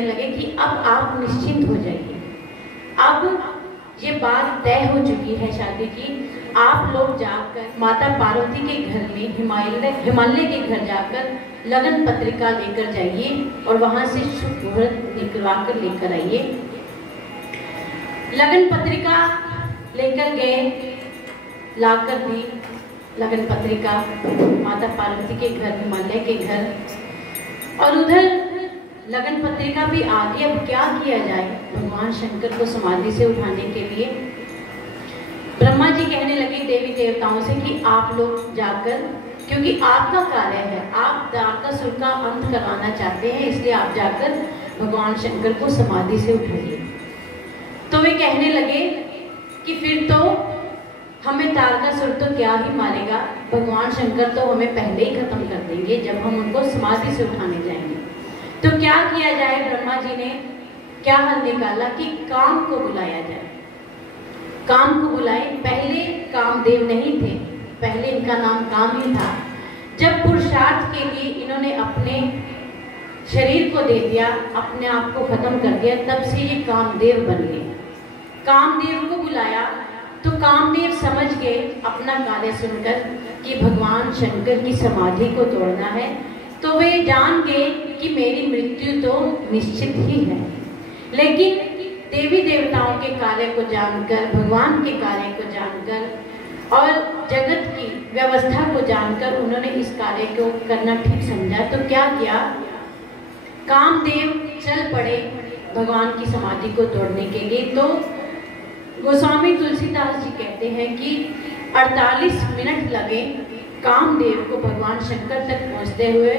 कहने लगे कि अब आप निश्चिंत हो जाइए, अब ये बात तय हो चुकी है शादी की। आप लोग जाकर माता पार्वती के घर में हिमालय के घर जाकर लगन पत्रिका लेकर जाइए और वहां से शुभ मुहूर्त निकलवा कर लेकर आइए। लगन पत्रिका लेकर गए, लाकर दी लगन पत्रिका माता पार्वती के घर, हिमालय के घर, और उधर लगन पत्रिका भी आ गई। अब क्या किया जाए भगवान शंकर को समाधि से उठाने के लिए? ब्रह्मा जी कहने लगे देवी देवताओं से कि आप लोग जाकर, क्योंकि आपका कार्य है, आप तारकासुर का अंत करवाना चाहते हैं, इसलिए आप जाकर भगवान शंकर को समाधि से उठाइए। तो वे कहने लगे कि फिर तो हमें तारकासुर तो क्या ही मारेगा, भगवान शंकर तो हमें पहले ही खत्म कर देंगे जब हम उनको समाधि से उठाने जाएंगे। तो क्या किया जाए? ब्रह्मा जी ने क्या हल निकाला कि काम को बुलाया जाए। काम को बुलाए। पहले कामदेव नहीं थे, पहले इनका नाम काम ही था। जब पुरुषार्थ के लिए इन्होंने अपने शरीर को दे दिया, अपने आप को खत्म कर दिया, तब से ये कामदेव बन गए। कामदेव को बुलाया तो कामदेव समझ गए अपना कार्य सुनकर कि भगवान शंकर की समाधि को तोड़ना है, तो वे जान गए कि मेरी मृत्यु तो निश्चित ही है। लेकिन देवी देवताओं के कार्य को जानकर, भगवान के कार्य को जानकर और जगत की व्यवस्था को जानकर उन्होंने इस कार्य को करना ठीक समझा। तो क्या किया? कामदेव चल पड़े भगवान की समाधि को तोड़ने के लिए। तो गोस्वामी तुलसीदास जी कहते हैं कि 48 मिनट लगे कामदेव को भगवान शंकर तक पहुंचते हुए।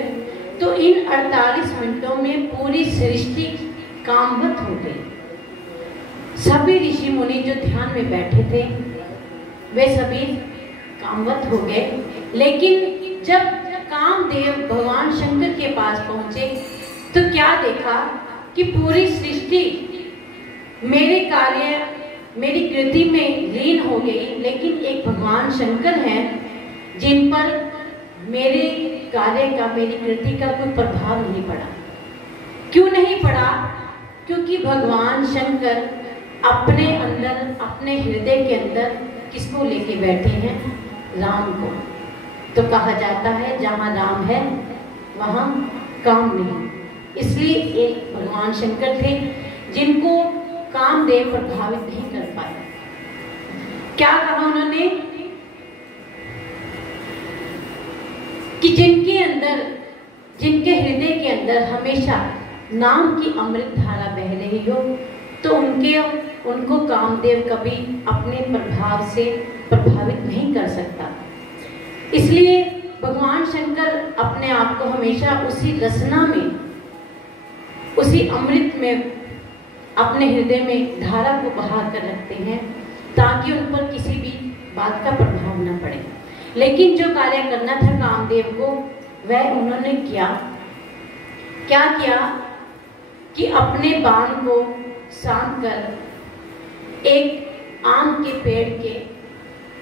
तो इन 48 मिनटों में पूरी सृष्टि कामवत हो गई। सभी ऋषि मुनि जो ध्यान में बैठे थे वे सभी कामवत हो गए। लेकिन जब कामदेव भगवान शंकर के पास पहुंचे तो क्या देखा कि पूरी सृष्टि मेरे कार्य, मेरी कृति में लीन हो गई, लेकिन एक भगवान शंकर हैं जिन पर मेरे कार्य का, मेरी कृति का कोई प्रभाव नहीं पड़ा। क्यों नहीं पड़ा? क्योंकि भगवान शंकर अपने अंदर, अपने हृदय के अंदर किसको लेके बैठे हैं? राम को। तो कहा जाता है जहाँ राम है वहाँ काम नहीं। इसलिए एक भगवान शंकर थे जिनको कामदेव प्रभावित नहीं कर पाए। क्या कहा उन्होंने कि जिनके अंदर, जिनके हृदय के अंदर हमेशा नाम की अमृत धारा बह रही हो, तो उनको कामदेव कभी अपने प्रभाव से प्रभावित नहीं कर सकता। इसलिए भगवान शंकर अपने आप को हमेशा उसी रसना में, उसी अमृत में, अपने हृदय में धारा को बहा कर रखते हैं ताकि उन पर किसी भी बात का प्रभाव न पड़े। लेकिन जो कार्य करना था कामदेव को वह उन्होंने किया। क्या किया कि अपने बाण को सांध कर एक आम के पेड़ के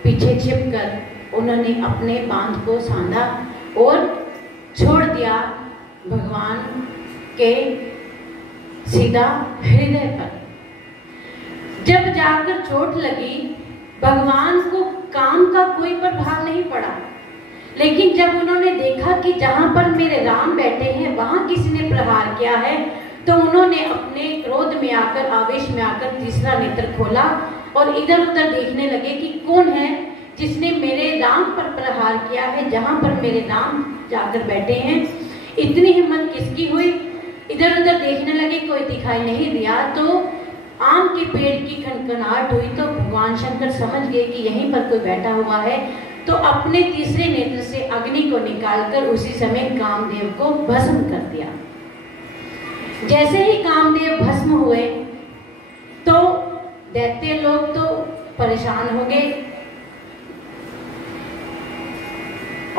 पीछे छिपकर उन्होंने अपने बांध को सांधा और छोड़ दिया भगवान के सीधा हृदय पर। जब जाकर चोट लगी, भगवान को काम का कोई प्रभाव नहीं पड़ा। लेकिन जब उन्होंने देखा कि जहां पर मेरे राम बैठे हैं वहां किसी ने प्रहार किया है, तो उन्होंने अपने क्रोध में आकर, आवेश में आकर तीसरा नेत्र खोला और इधर उधर देखने लगे कि कौन है जिसने मेरे राम पर प्रहार किया है, जहां पर मेरे राम जाकर बैठे हैं। इतनी हिम्मत किसकी हुई? इधर उधर देखने लगे, कोई दिखाई नहीं दिया। तो आम के पेड़ की खनखनाहट हुई तो भगवान शंकर समझ गए कि यहीं पर कोई बैठा हुआ है। तो अपने तीसरे नेत्र से अग्नि को निकालकर उसी समय कामदेव को भस्म कर दिया। जैसे ही कामदेव भस्म हुए तो दैत्य लोग तो परेशान हो गए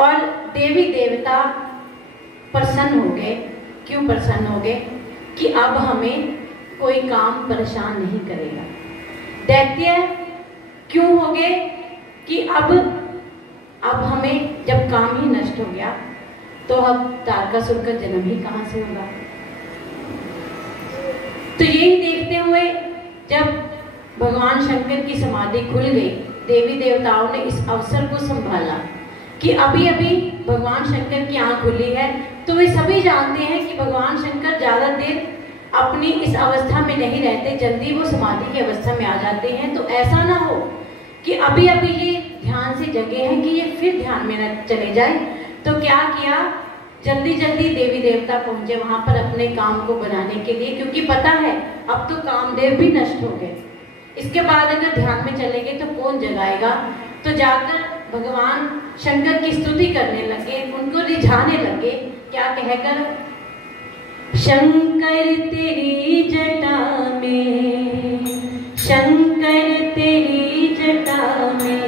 और देवी देवता प्रसन्न हो गए। क्यों प्रसन्न हो गए? कि अब हमें कोई काम परेशान नहीं करेगा। दैत्य क्यों हो गए? कि अब हमें जब काम ही नष्ट हो गया तो अब तारकासुर का जन्म ही कहां से होगा? तो यही देखते हुए जब भगवान शंकर की समाधि खुल गई, देवी देवताओं ने इस अवसर को संभाला कि अभी अभी भगवान शंकर की आंख खुली है। तो वे सभी जानते हैं कि भगवान शंकर ज्यादा देर अपनी इस अवस्था में नहीं रहते, जल्दी वो समाधि की अवस्था में आ जाते हैं। तो ऐसा ना हो कि अभी अभी ये ध्यान से जगे हैं कि ये फिर ध्यान में न चले जाए। तो क्या किया, जल्दी जल्दी देवी देवता पहुंचे वहां पर अपने काम को बनाने के लिए, क्योंकि पता है अब तो कामदेव भी नष्ट हो गए। इसके बाद अगर ध्यान में चलेंगे तो कौन जगाएगा। तो जाकर भगवान शंकर की स्तुति करने लगे, उनको रिझाने लगे। क्या कहकर, शंकर तेरी जटा में, शंकर तेरी जटा में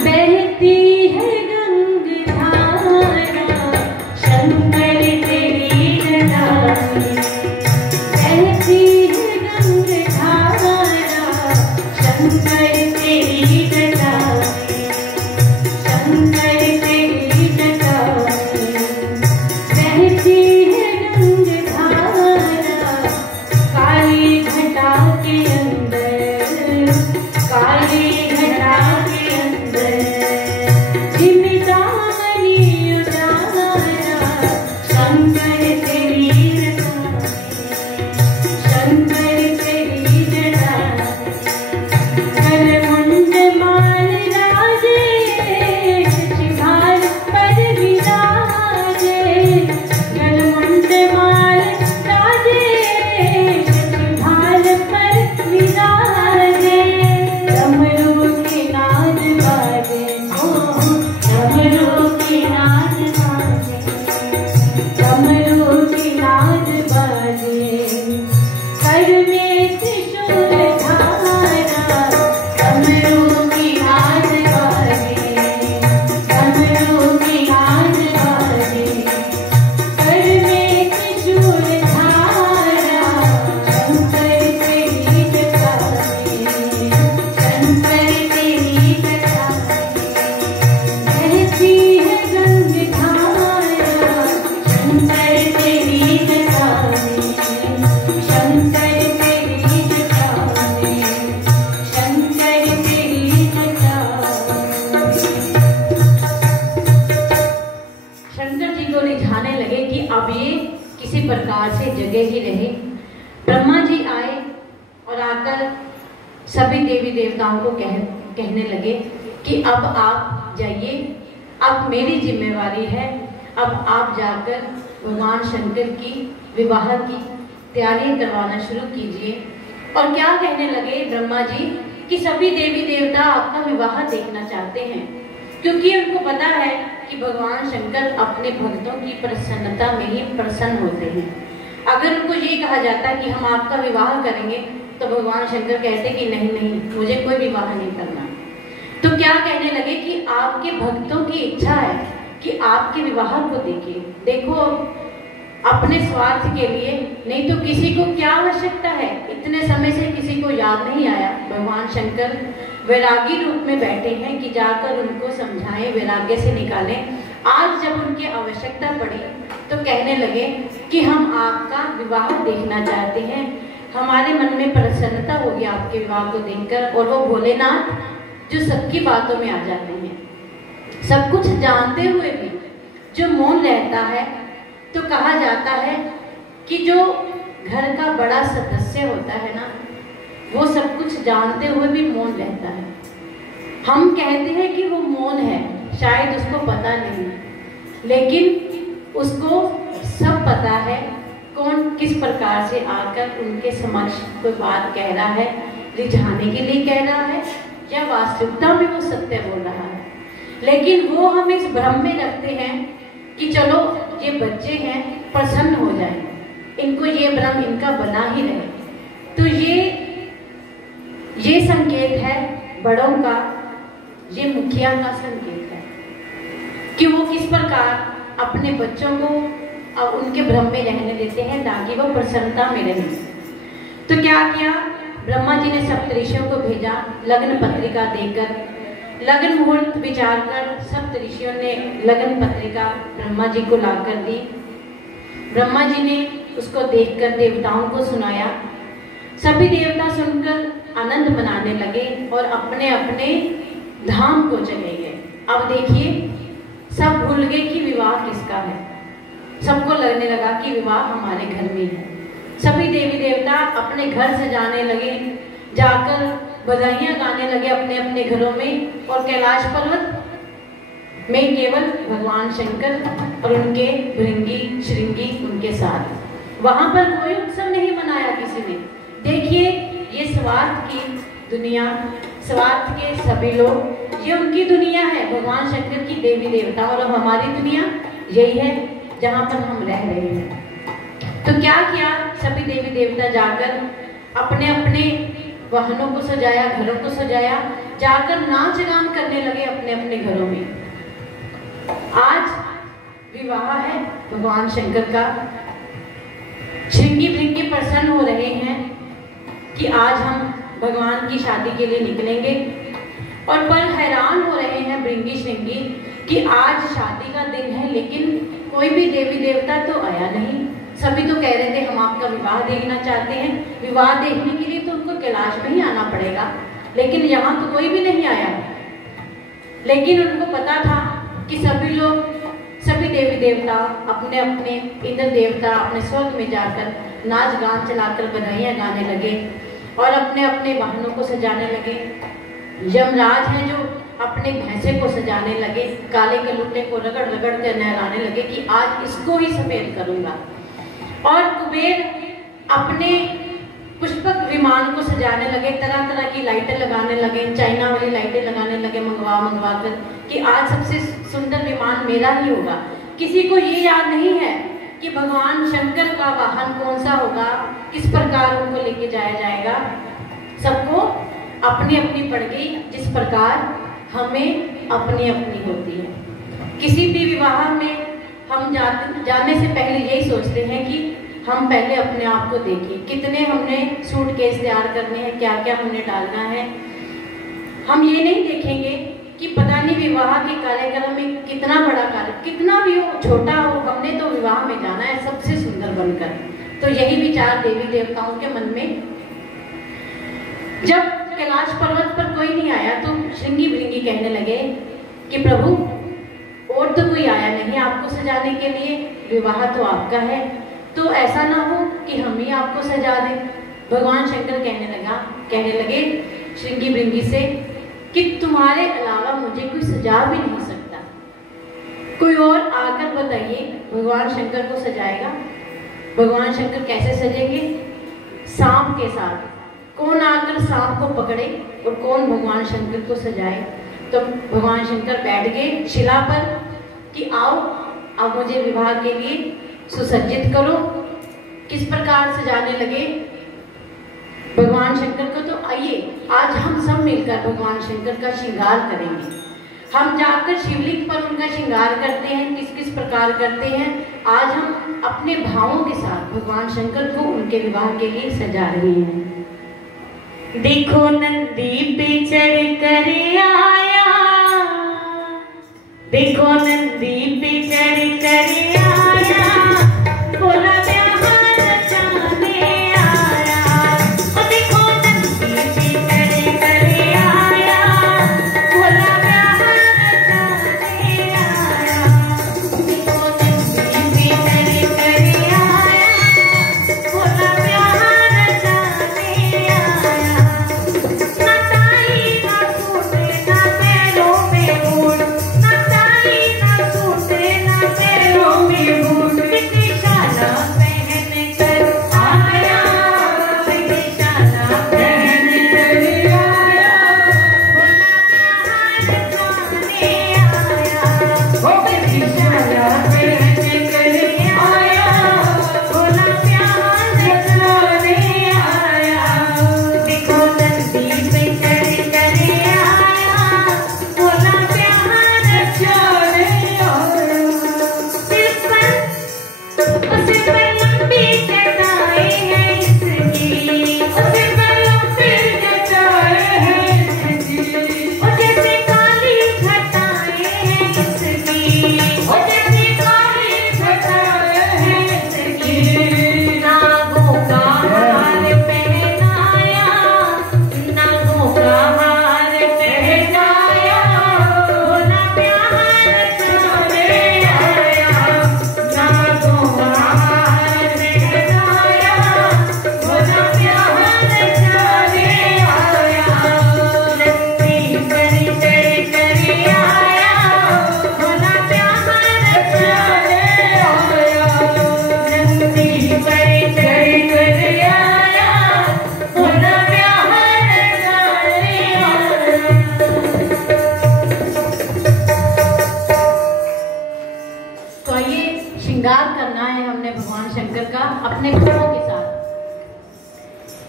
बहती है गंगाधारा, शंकर तेरी जटा में बहती है गंगाधारा, शंकर तेरी जटा में, शंकर तेरी जटा में बहती है गंगाधारा, काली घटा के अंदर, काली घटा के अंदर जिम्मेदारी उतारा, शंकर तेरी जटा में, शंकर तेरी जटा में गलमुंड माल राजे, शिभार पर विराजे, गलमुंड माल राजे, शिभार पर विराजे, डमरू के नाद बाजे, डमरू के नाद बाजे, डमरू के नाद बाजे, कर में त्रिशूल धारा, डमरू की नाद बाजे, डमरू की नाद बाजे, कर में त्रिशूल धारा, शंकर तेरी जटा में, शंकर तेरी जटा में बहती है गंगाधारा, शंकर तेरी जटा में, शंकर तेरी जटा में, शंकर तेरी जटा में। शंकर जी को रिझाने लगे कि अब ये किसी प्रकार से जगे ही रहे। ब्रह्मा जी आए और आकर सभी देवी देवताओं को कहने लगे कि अब आप जाइए, अब मेरी जिम्मेवारी है, अब आप जाकर भगवान शंकर की विवाह की तैयारी करवाना शुरू कीजिए। और क्या कहने लगे ब्रह्मा जी कि सभी देवी देवता आपका विवाह देखना चाहते हैं, क्योंकि उनको पता है कि भगवान शंकर अपने भक्तों की प्रसन्नता में ही प्रसन्न होते हैं। अगर उनको ये कहा जाता कि हम आपका विवाह करेंगे तो भगवान शंकर कहते कि नहीं नहीं, मुझे कोई विवाह नहीं करना। तो क्या कहने लगे कि आपके भक्तों की इच्छा है कि आपके विवाह को देखो अपने स्वार्थ के लिए, नहीं तो किसी को क्या आवश्यकता है। इतने समय से किसी को याद नहीं आया। भगवान शंकर वैरागी रूप में बैठे हैं कि जाकर उनको समझाएं, वैराग्य से निकालें। आज जब उनकी आवश्यकता पड़ी तो कहने लगे कि हम आपका विवाह देखना चाहते हैं, हमारे मन में प्रसन्नता होगी आपके विवाह को देखकर। और वो भोलेनाथ जो सबकी बातों में आ जाते हैं, सब कुछ जानते हुए भी जो मौन रहता है, तो कहा जाता है कि जो घर का बड़ा सदस्य होता है ना, वो सब कुछ जानते हुए भी मौन रहता है। हम कहते हैं कि वो मौन है, शायद उसको पता नहीं, लेकिन उसको सब पता है कौन किस प्रकार से आकर उनके समक्ष कोई बात कह रहा है, रिझाने के लिए कह रहा है या वास्तविकता में वो सत्य बोल रहा है। लेकिन वो हम इस भ्रम में रखते हैं कि चलो ये बच्चे हैं, प्रसन्न हो जाए, इनको ये भ्रम इनका बना ही रहे। तो ये संकेत है बड़ों का, ये मुखिया का संकेत है कि वो किस प्रकार अपने बच्चों को अब उनके भ्रम में रहने देते हैं ताकि वो प्रसन्नता में रहें। तो क्या किया, ब्रह्मा जी ने सप्तऋषियों को भेजा लग्न पत्रिका देकर। लग्न मुहूर्त विचार कर सप्तऋषियों ने लग्न पत्रिका ब्रह्मा जी को लाकर दी। ब्रह्मा जी ने उसको देखकर देवताओं को सुनाया। सभी देवता सुनकर आनंद मनाने लगे और अपने अपने धाम को चले गए। अब देखिए, सब भूल गए कि विवाह किसका है। सबको लगने लगा कि विवाह हमारे घर में है। सभी देवी देवता अपने घर सजाने लगे, जाकर बधाइयां गाने लगे अपने अपने घरों में। और कैलाश पर्वत में केवल भगवान शंकर और उनके भृंगी श्रृंगी उनके साथ। वहां पर कोई उत्सव नहीं मनाया किसी ने। देखिए, ये स्वार्थ की दुनिया, स्वार्थ के सभी लोग, ये उनकी दुनिया है, भगवान शंकर की देवी देवता। और अब हमारी दुनिया यही है जहाँ पर हम रह रहे हैं। तो क्या किया, सभी देवी देवता जाकर अपने अपने वाहनों को सजाया, घरों को सजाया, जाकर नाच गान करने लगे अपने अपने घरों में। आज विवाह है भगवान शंकर का। श्रृंगी भृंगी प्रसन्न हो रहे हैं कि आज हम भगवान की शादी के लिए निकलेंगे, और पर हैरान हो रहे हैं भृंगी श्रृंगी कि आज शादी का दिन है लेकिन कोई भी देवी देवता तो आया नहीं। सभी तो कह रहे थे हम आपका विवाह देखना चाहते हैं, विवाह देखने के लिए तो उनको कैलाश में ही आना पड़ेगा, लेकिन यहाँ तो कोई भी नहीं आया। लेकिन उनको पता था कि सभी लोग, सभी देवी देवता अपने अपने इंद्र देवता अपने स्वर्ग में जाकर नाच गान चलाकर बधाइयां गाने लगे और अपने अपने वाहनों को सजाने लगे। यमराज हैं जो अपने भैंसे को सजाने लगे, काले के लुट्टे को रगड़ रगड़ कर नहलाने लगे कि आज इसको ही सफेद करूंगा। और कुबेर अपने पुष्पक विमान को सजाने लगे, तरह तरह की लाइटें लगाने लगे, चाइना वाली लाइटें लगाने लगे मंगवा कर कि आज सबसे सुंदर विमान मेरा ही होगा। किसी को ये याद नहीं है कि भगवान शंकर का वाहन कौन सा होगा, किस प्रकार उनको लेके जाया जाएगा। सबको अपनी अपनी पड़ गई, जिस प्रकार हमें अपनी अपनी होती है। किसी भी विवाह में हम जाने से पहले यही सोचते हैं कि हम पहले अपने आप को देखें, कितने हमने सूटकेस तैयार करने हैं, क्या क्या हमने डालना है। हम ये नहीं देखेंगे कि पता नहीं विवाह के कार्यक्रम में कितना बड़ा कार्य, कितना भी हो, छोटा हो, हमने तो विवाह में जाना है सबसे सुंदर बनकर। तो यही विचार देवी देवताओं के मन में। जब कैलाश पर्वत पर कोई नहीं आया तो श्रृंगी भृंगी कहने लगे कि प्रभु और तो कोई आया नहीं आपको सजाने के लिए, विवाह तो आपका है, तो ऐसा ना हो कि हम ही आपको सजा दें। भगवान शंकर कहने लगे श्रृंगी भृंगी से कि तुम्हारे अलावा मुझे कोई सजा भी नहीं सकता, कोई और आकर बताइए भगवान शंकर को सजाएगा। भगवान शंकर कैसे सजेंगे? सांप के साथ। कौन आकर सांप को पकड़े और कौन भगवान शंकर को सजाए। तो भगवान शंकर बैठ गए शिला पर कि आओ अब मुझे विवाह के लिए सुसज्जित करो। किस प्रकार सजाने लगे भगवान शंकर को। तो आइए आज हम सब मिलकर भगवान शंकर का श्रृंगार करेंगे। हम जाकर शिवलिंग पर उनका श्रृंगार करते हैं, किस किस प्रकार करते हैं। आज हम अपने भावों के साथ भगवान शंकर को उनके विवाह के लिए सजा रहे हैं। देखो नंदी पे चढ़ कर आया, देखो नंदी पे चढ़ कर आया, बोला प्यार जाने आया। और देखो नंदी पे चढ़ कर आया, बोला प्यार जाने आया। देखो नंदी पे चढ़ कर आया, बोला प्यार जाने आया। ना ताई ना सूटे ना पैरों में ऊन, ना ताई ना सूटे ना पैरों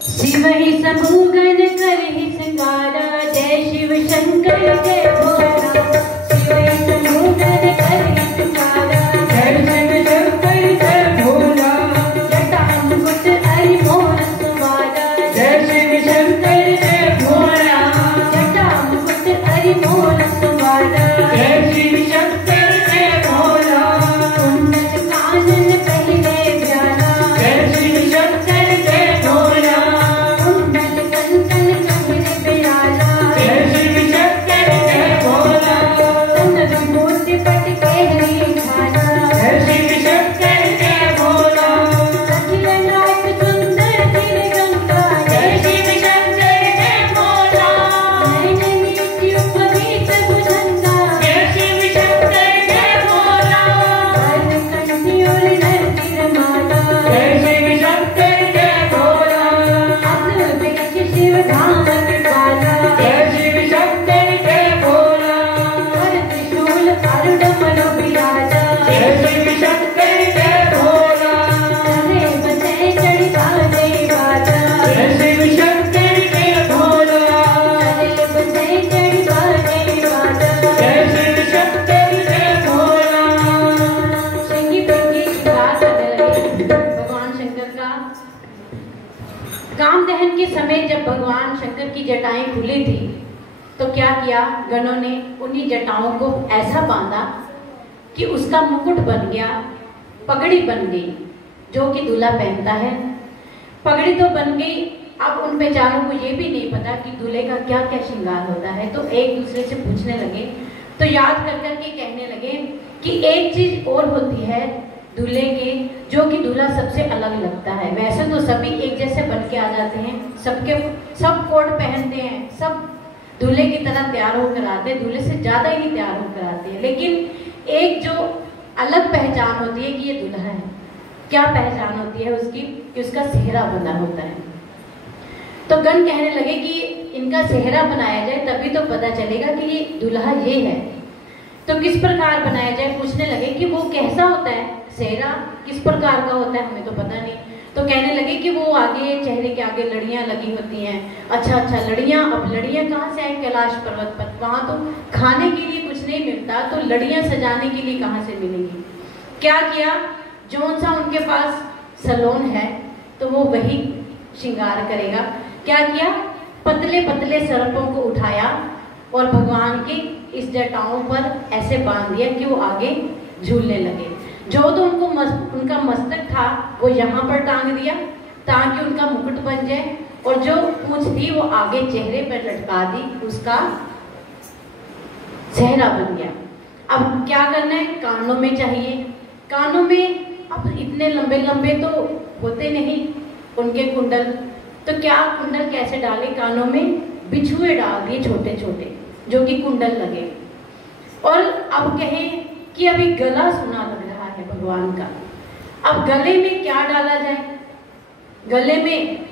शिव ही समूगन कर ही सिंगारा, जय शिव शंकर जय भोला। शिव ही समूगन कर ही सिंगारा, जय शिव शंकर जय भोला। जटा मुकुट हरि मोर सुवारा, जय शिव शंकर जय भोला। जटा मुकुट हरि मोर सुवारा, जय शिव शंकर जय भोला। कुंडल कानन पहने प्यारा, जय शिव शंकर जय भोला। कुंडल कंकण कंगन प्यारा, जय शिव शंकर जय भोला। चंदन मोती पटके हरि खाना, जय शिव शंकर जय भोला। अखिल नाथ सुंदर दिल गंगा, जय शिव शंकर जय भोला। नैन नीति उपवीत भुजंगा, जय शिव शंकर जय भोला। वर्ण कंठी और नरतिर माला, जय शिव शंकर जय भोला। अब्र बेच शिव धाम कृपाला, जय शिव शंकर जय भोला। और त्रिशूल अरुण मनो विराजा, जय शिव शंकर जय भोला। चले बसे चढ़ी बाजे बाजा, जय शिव शंकर जय भोला। चले बसे चढ़ी बाजे बाजा, जय शिव शंकर जय भोला। शंगी बेटी श्रृंगार कर रहे भगवान शंकर का। कामदहन के समय जब भगवान शंकर की जटाएं खुली थी तो क्या किया, गणों ने उन्हीं जटाओं को ऐसा बांधा कि उसका मुकुट बन गया, पगड़ी बन गई जो कि दूल्हा पहनता है। पगड़ी तो बन गई, अब उन बेचारों को ये भी नहीं पता कि दूल्हे का क्या क्या श्रृंगार होता है। तो एक दूसरे से पूछने लगे, तो याद कर करके कहने लगे कि एक चीज और होती है दूल्हे के, जो कि दूल्हा सबसे अलग लगता है। वैसे तो सभी एक जैसे बन के आ जाते हैं, सब कोट पहनते हैं, सब दूल्हे की तरह तैयार होकर आते हैं, दूल्हे से ज्यादा ही तैयार होकर आते हैं। लेकिन एक जो अलग पहचान होती है कि ये दूल्हा है। क्या पहचान होती है उसकी, कि उसका सेहरा बना होता है। तो गण कहने लगे कि इनका सेहरा बनाया जाए तभी तो पता चलेगा कि ये दूल्हा ये है। तो किस प्रकार बनाया जाए, पूछने लगे कि वो कैसा होता है सेहरा, किस प्रकार का होता है, हमें तो पता नहीं। तो कहने लगे कि वो आगे चेहरे के आगे लड़ियां लगी होती हैं। अच्छा लड़ियां, अब लड़ियां कहाँ से आए कैलाश पर्वत पर, वहां तो खाने के लिए कुछ नहीं मिलता, तो लड़ियां सजाने के लिए कहाँ से मिलेंगी। क्या किया, जो सा उनके पास सलोन है तो वो वही श्रृंगार करेगा। क्या किया, पतले पतले सर्पों को उठाया और भगवान के इस जटाओं पर ऐसे बांध दिया कि वो आगे झूलने लगे। जो तो उनका मस्तक था वो यहाँ पर टांग दिया ताकि उनका मुकुट बन जाए, और जो पूंछ थी वो आगे चेहरे पर लटका दी, उसका सेहरा बन गया। अब क्या करना है, कानों में चाहिए। कानों में अब इतने लंबे लंबे तो होते नहीं उनके कुंडल, तो क्या कुंडल कैसे डाले, कानों में बिछुए डाल दिए छोटे छोटे जो कि कुंडल लगे। और अब कहें कि अभी गला सुना लग रहा है भगवान का, अब गले में क्या डाला जाए। गले में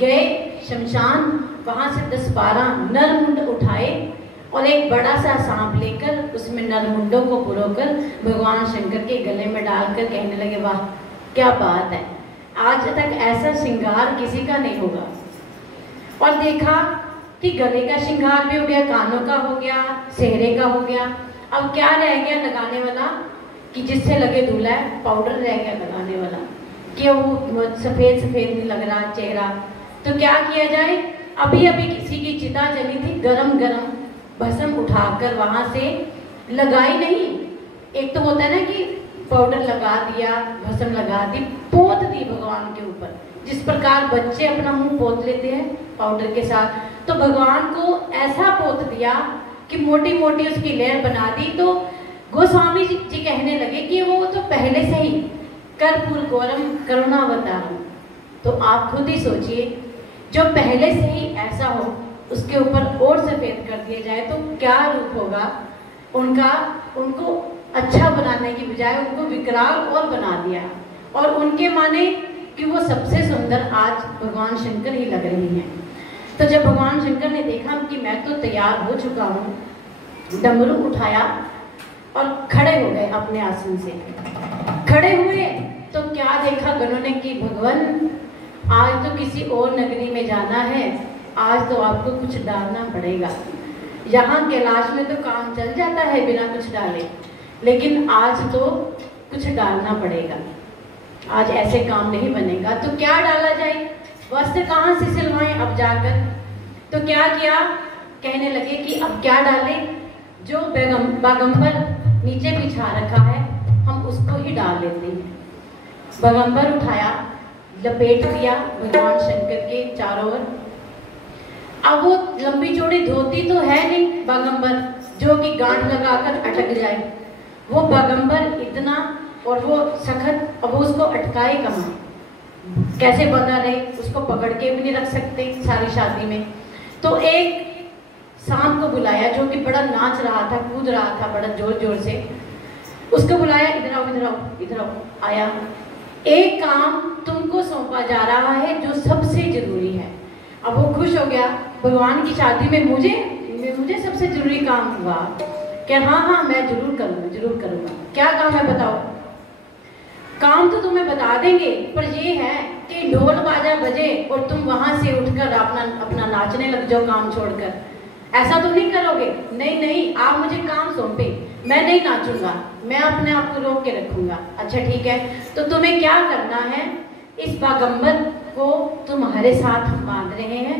गए शमशान, वहां से 10-12 नरमुंड उठाए और एक बड़ा सा सांप लेकर उसमें नरमुंडों को पुरोकर भगवान शंकर के गले में डालकर कहने लगे, वाह क्या बात है, आज तक ऐसा श्रृंगार किसी का नहीं होगा। और देखा कि गले का श्रृंगार भी हो गया, कानों का हो गया, सेहरे का हो गया। अब क्या रह गया लगाने वाला, कि जिससे लगे दूल्हा है, पाउडर रह गया लगाने वाला, कि वो सफेद सफेद नहीं लग रहा चेहरा। तो क्या किया जाए, अभी अभी किसी की चिता जली थी, गरम गरम भस्म उठाकर वहां से लगाई नहीं, एक तो होता है ना कि पाउडर लगा दिया, भस्म लगा दी, पोत दी भगवान के ऊपर, जिस प्रकार बच्चे अपना मुंह पोत लेते हैं पाउडर के साथ। तो भगवान को ऐसा पोत दिया कि मोटी मोटी उसकी लेयर बना दी। तो गोस्वामी जी कहने लगे कि वो तो पहले से ही कर्पूर गौरम करुणावतारम। तो आप खुद ही सोचिए, जो पहले से ही ऐसा हो उसके ऊपर और सफेद कर दिया जाए तो क्या रूप होगा उनका। उनको अच्छा बनाने की बजाय उनको विकराल और बना दिया, और उनके माने कि वो सबसे सुंदर आज भगवान शंकर ही लग रही हैं। तो जब भगवान शंकर ने देखा कि मैं तो तैयार हो चुका हूँ, डमरू उठाया और खड़े हो गए अपने आसन से। खड़े हुए तो क्या देखा गणों ने कि भगवान आज तो किसी और नगरी में जाना है, आज तो आपको कुछ डालना पड़ेगा। यहाँ कैलाश में तो काम चल जाता है बिना कुछ डाले, लेकिन आज तो कुछ डालना पड़ेगा। आज ऐसे काम नहीं बनेगा। तो क्या डाला जाए, वस्त्र कहाँ से सिलवाएं अब जाकर? तो क्या किया, कहने लगे कि अब क्या डालें, जो बागंबर नीचे बिछा रखा है हम उसको ही डाल लेते हैं। बागंबर उठाया, लपेट दिया भगवान शंकर के चारों ओर। अब वो लंबी चौड़ी धोती तो है नहीं बागंबर जो कि गांठ लगाकर अटक जाए। वो बागंबर इतना और वो सखत, अब उसको अटकाए कहाँ, कैसे बंधा रहे, उसको पकड़ के भी नहीं रख सकते सारी शादी में। तो एक सांप को बुलाया जो कि बड़ा नाच रहा था, कूद रहा था बड़ा जोर जोर से। उसको बुलाया, इधर आओ इधर आओ इधर आओ। आया, एक काम तुमको सौंपा जा रहा है जो सबसे जरूरी है। अब वो खुश हो गया, भगवान की शादी में मुझे सबसे जरूरी काम हुआ। क्या? हाँ मैं जरूर करूँगा। क्या काम है बताओ? काम तो तुम्हें बता देंगे, पर ये है कि ढोल बाजा बजे और तुम वहां से उठकर अपना नाचने लग जाओ काम छोड़कर। ऐसा तो नहीं करोगे? नहीं, आप मुझे काम सौंपे, मैं नहीं नाचूंगा, मैं अपने आप को रोक के रखूंगा। अच्छा ठीक है, तो तुम्हें क्या करना है, इस बागंबर को तुम्हारे साथ हम बांध रहे हैं।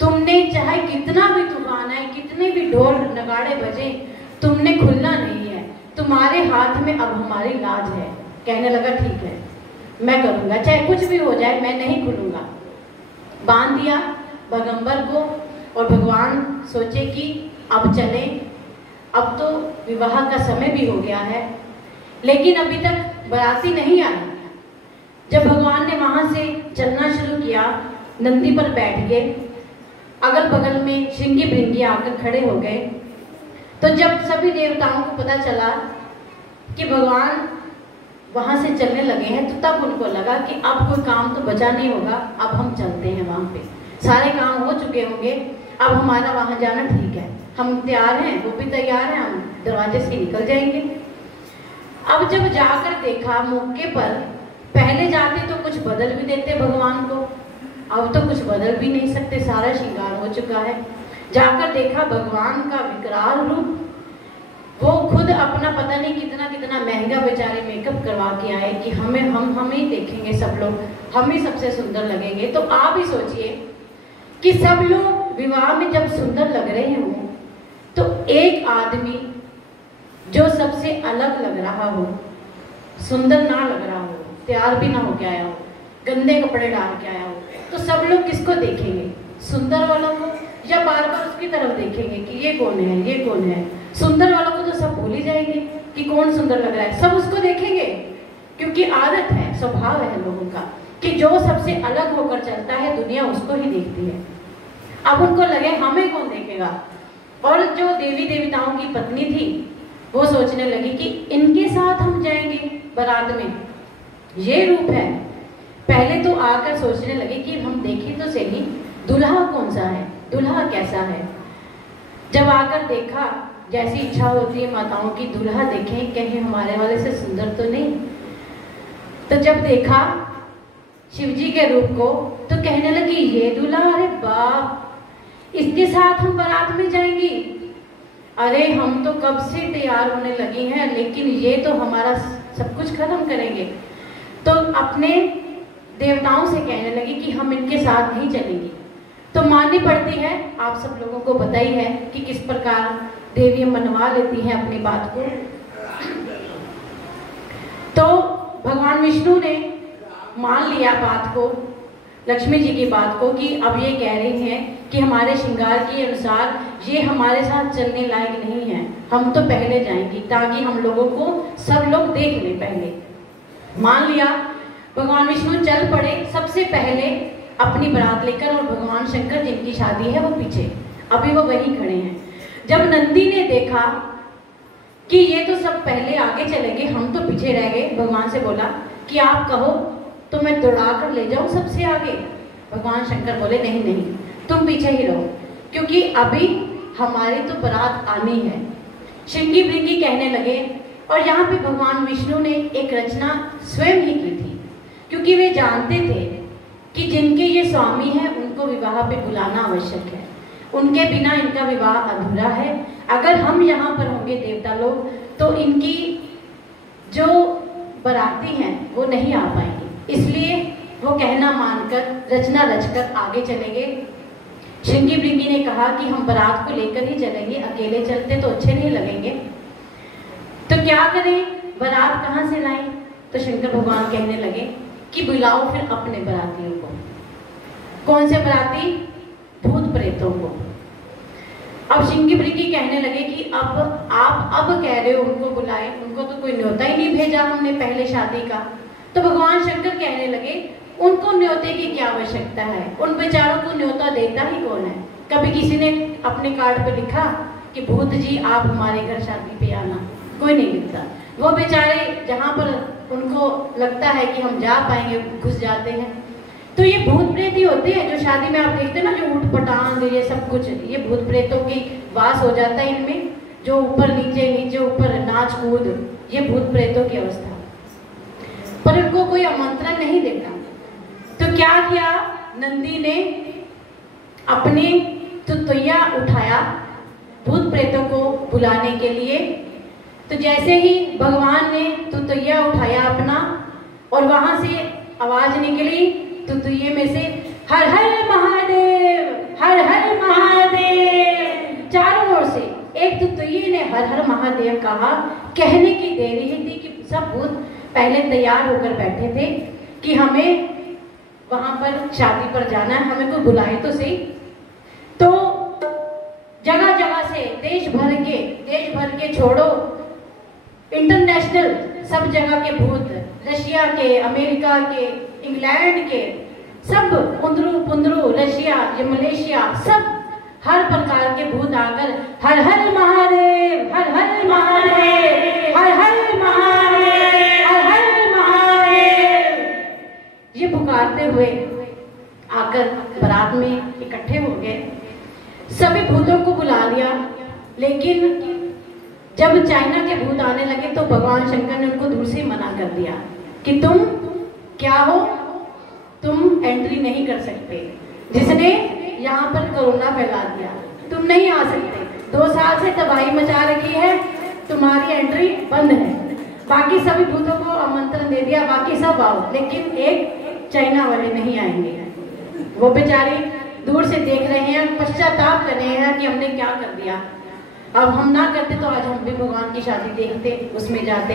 तुमने चाहे कितना भी तूफान आए, कितने भी ढोल नगाड़े बजे, तुमने खुलना नहीं है। तुम्हारे हाथ में अब हमारी लाज है। कहने लगा ठीक है मैं करूंगा, चाहे कुछ भी हो जाए मैं नहीं खुलूंगा। बांध दिया बागंबर को और भगवान सोचे कि अब चले, अब तो विवाह का समय भी हो गया है, लेकिन अभी तक बाराती नहीं आई। जब भगवान ने वहां से चलना शुरू किया, नंदी पर बैठ गए, अगल बगल में श्रृंगी भृंगी आकर खड़े हो गए। तो जब सभी देवताओं को पता चला कि भगवान वहां से चलने लगे हैं, तो तब उनको लगा कि अब कोई काम तो बचा नहीं होगा, अब हम चलते हैं वहां पे, सारे काम हो चुके होंगे, अब हमारा वहां जाना ठीक है, हम तैयार हैं, वो भी तैयार हैं, हम दरवाजे से निकल जाएंगे। अब जब जाकर देखा मौके पर, पहले जाते तो कुछ बदल भी देते भगवान को, अब तो कुछ बदल भी नहीं सकते, सारा श्रृंगार हो चुका है। जाकर देखा भगवान का विकराल रूप, वो खुद अपना पता नहीं कितना कितना महंगा बेचारे मेकअप करवा के आए कि हम ही देखेंगे सब लोग, हम ही सबसे सुंदर लगेंगे। तो आप ही सोचिए कि सब लोग विवाह में जब सुंदर लग रहे हों, तो एक आदमी जो सबसे अलग लग रहा हो, सुंदर ना लग रहा हो, तैयार भी ना होके आया हो, गंदे कपड़े डाल के आया हो, तो सब लोग किसको देखेंगे? सुंदर वालों को, या बार बार उसकी तरफ देखेंगे कि ये कौन है, ये कौन है? सुंदर वालों को तो सब भूल ही जाएंगे कि कौन सुंदर लग रहा है, सब उसको देखेंगे, क्योंकि आदत है, स्वभाव है लोगों का कि जो सबसे अलग होकर चलता है दुनिया उसको ही देखती है। अब उनको लगे हमें कौन देखेगा, और जो देवी देवताओं की पत्नी थी वो सोचने लगी कि इनके साथ हम जाएंगे बारात में, ये रूप है। पहले तो आकर सोचने लगे कि हम देखें तो सही दुल्हा कौन सा है, दुल्हा कैसा है। जब आकर देखा, जैसी इच्छा होती है माताओं की, दुल्हा देखें कहीं हमारे वाले से सुंदर तो नहीं। तो जब देखा शिवजी के रूप को, तो कहने लगी ये दूल्हा, अरे बाप, इसके साथ हम बारात में जाएंगी, अरे हम तो कब से तैयार होने लगी हैं, लेकिन ये तो हमारा सब कुछ खत्म करेंगे। तो अपने देवताओं से कहने लगी कि हम इनके साथ नहीं चलेंगी। तो माननी पड़ती है, आप सब लोगों को पता ही है कि किस प्रकार देवियां मनवा लेती हैं अपनी बात को। तो भगवान विष्णु ने मान लिया बात को, लक्ष्मी जी की बात को, कि अब ये कह रही हैं कि हमारे श्रृंगार के अनुसार ये हमारे साथ चलने लायक नहीं है, हम तो पहले जाएंगी ताकि हम लोगों को सब लोग देख लें। पहले मान लिया, भगवान विष्णु चल पड़े सबसे पहले अपनी बारात लेकर, और भगवान शंकर जिनकी शादी है वो पीछे, अभी वो वहीं खड़े हैं। जब नंदी ने देखा कि ये तो सब पहले आगे चले गए, हम तो पीछे रह गए, भगवान से बोला कि आप कहो तो मैं दौड़ा कर ले जाऊं सबसे आगे। भगवान शंकर बोले नहीं नहीं, तुम पीछे ही रहो, क्योंकि अभी हमारी तो बारात आनी है। श्रृंगी भृंगी कहने लगे, और यहाँ पे भगवान विष्णु ने एक रचना स्वयं ही की थी, क्योंकि वे जानते थे कि जिन स्वामी हैं उनको विवाह पे बुलाना आवश्यक है, उनके बिना इनका विवाह अधूरा है। अगर हम यहाँ पर होंगे देवता लोग तो इनकी जो बराती हैं वो नहीं आ पाएंगी, इसलिए वो कहना मानकर रचना रचकर आगे चलेंगे। श्रृंगी भृंगी ने कहा कि हम बारात को लेकर ही चलेंगे, अकेले चलते तो अच्छे नहीं लगेंगे, तो क्या करें, बारात कहाँ से लाएं? तो शंकर भगवान कहने लगे कि बुलाओ फिर अपने बरातियों को। कौन से बराती? भूत प्रेतों को। अब श्रृंगी भृंगी कहने लगे कि अब आप अब कह रहे हो उनको बुलाए, उनको तो कोई न्योता ही नहीं भेजा हमने पहले शादी का। तो भगवान शंकर कहने लगे उनको न्योते की क्या आवश्यकता है, उन बेचारों को न्योता देता ही कौन है? कभी किसी ने अपने कार्ड पे लिखा कि भूत जी आप हमारे घर शादी पे आना? कोई नहीं लिखता। वो बेचारे जहाँ पर उनको लगता है कि हम जा पाएंगे घुस जाते हैं। तो ये भूत प्रेत ही होते हैं जो शादी में आप देखते हैं ना, जो ऊट पटांग ये सब कुछ, ये भूत प्रेतों की वास हो जाता है इनमें, जो ऊपर नीचे नीचे ऊपर नाच कूद, ये भूत प्रेतों की अवस्था। पर उनको कोई आमंत्रण नहीं देता। तो क्या किया, नंदी ने अपने तुतैया उठाया भूत प्रेतों को बुलाने के लिए। तो जैसे ही भगवान ने तुतैया उठाया अपना और वहां से आवाज निकली तुतैये में से, हर हर महादेव, हर हर महादेव। चारों ओर से एक तुतैये ने हर हर महादेव कहा। कहने की देरी ही थी कि सब भूत पहले तैयार होकर बैठे थे कि हमें वहां पर शादी पर जाना है, हमें कोई बुलाए तो सही। तो जगह जगह से देश भर के छोड़ो इंटरनेशनल सब जगह के भूत, रशिया के, अमेरिका के, इंग्लैंड के, सब पुंद्रू रशिया, मलेशिया, सब हर प्रकार के भूत आकर हर हर महादेव, हर हर महादेव, हर हर महादेव, हर हर महादेव ये पुकारते हुए आकर बारात में इकट्ठे हो गए। सभी भूतों को बुला लिया, लेकिन जब चाइना के भूत आने लगे तो भगवान शंकर ने उनको दूर से मना कर दिया कि तुम क्या हो, तुम एंट्री नहीं कर सकते। जिसने यहाँ पर कोरोना फैला दिया, तुम नहीं आ सकते। 2 साल से तबाही मचा रखी है, तुम्हारी एंट्री बंद है। बाकी सभी भूतों को आमंत्रण दे दिया, बाकी सब आओ, लेकिन एक चाइना वाले नहीं आएंगे। वो बेचारे दूर से देख रहे हैं, पश्चाताप कर रहे हैं कि हमने क्या कर दिया। अब हम ना करते तो आज हम भी भगवान की शादी देखते, उसमें जाते।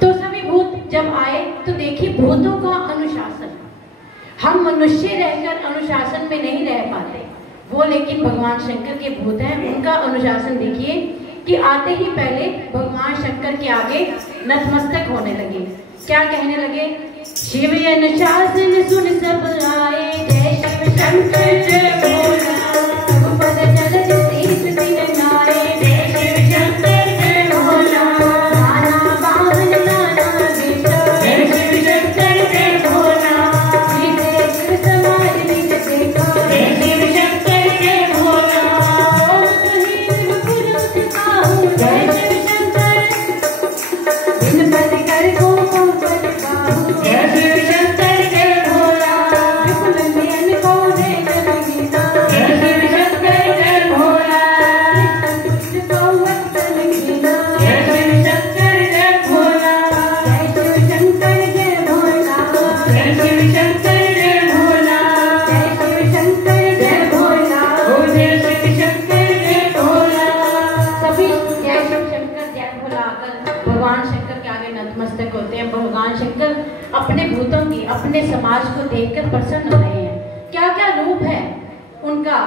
तो सभी भूत जब आए तो देखिए भूतों का अनुशासन, हम मनुष्य रहकर अनुशासन में नहीं रह पाते, वो लेकिन भगवान शंकर के भूत हैं, उनका अनुशासन देखिए कि आते ही पहले भगवान शंकर के आगे नतमस्तक होने लगे। क्या कहने लगे? शिव अनुशासन सुन सब आए, जय शिव शंकर जय भोला, पद चल शीश दिन नाए, जय शिव शंकर जय भोला, नाना बावन नाना देश, जय शिव शंकर जय भोला, जीते शिव समाज निज देखा, जय शिव शंकर जय भोला, तुहीन पुरुष काहू, जय शिव शंकर, दिन पद कर को पद काहू, जय शिव शंकर जय भोला, विपुल को दे जगीता, जय शिव शंकर जय भोला, कृष्ण को वत्सल कीना, जय शिव शंकर जय भोला, जय शिव शंकर जय भोला, जय शिव शंकर जय भोला, जय शिव शंकर जय भोला, ओ जय शिव शंकर जय भोला। सभी जय शिव शंकर जय भोला आकर भगवान शंकर के आगे नतमस्तक होते हैं। भगवान शंकर अपने भूतों की, अपने समाज को देखकर प्रसन्न हो रहे हैं। क्या क्या रूप है उनका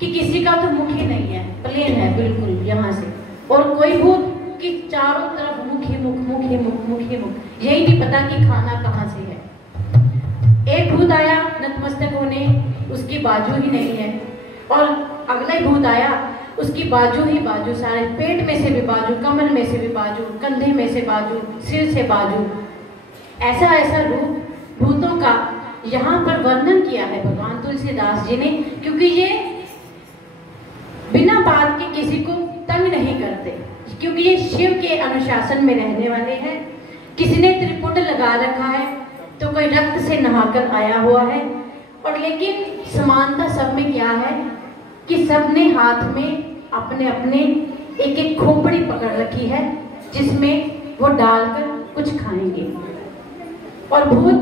कि किसी का तो मुख ही नहीं है, प्लेन है बिल्कुल यहाँ से, और कोई भूत कि चारों तरफ मुख ही मुख, मुख ही मुख, मुख ही मुख, यही नहीं पता कि खाना कहाँ से है। एक भूत आया नतमस्तक होने, उसकी बाजू ही नहीं है, और अगला ही भूत आया, उसकी बाजू ही बाजू, सारे पेट में से भी बाजू, कमर में से भी बाजू, कंधे में से बाजू, सिर से बाजू, ऐसा ऐसा रूप भूतों का यहाँ पर वर्णन किया है भगवान तुलसीदास जी ने, क्योंकि ये बिना बात के किसी को तंग नहीं करते, क्योंकि ये शिव के अनुशासन में रहने वाले हैं। किसी ने त्रिपुट लगा रखा है, तो कोई रक्त से नहाकर आया हुआ है। और लेकिन समानता सब में क्या है कि सबने हाथ में अपने अपने एक एक खोपड़ी पकड़ रखी है, जिसमें वो डालकर कुछ खाएंगे। और भूत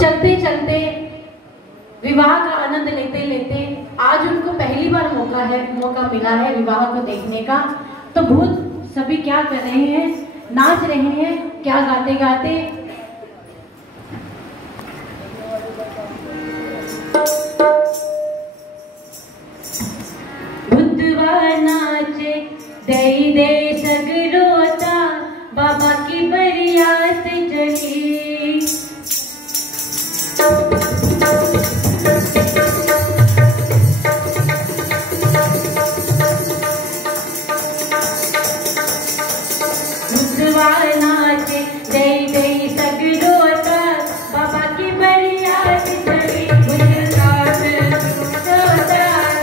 चलते चलते विवाह का आनंद लेते लेते आज उनको पहली बार मौका मिला है विवाह को देखने का। तो भूत सभी क्या कर रहे हैं, नाच रहे हैं, क्या गाते गाते। भूतवा नाचे दई दे सगरोता, बाबा की बरियात चली। भूतवा नाचे दई दई सगरोता, बाबा की बरियात चली।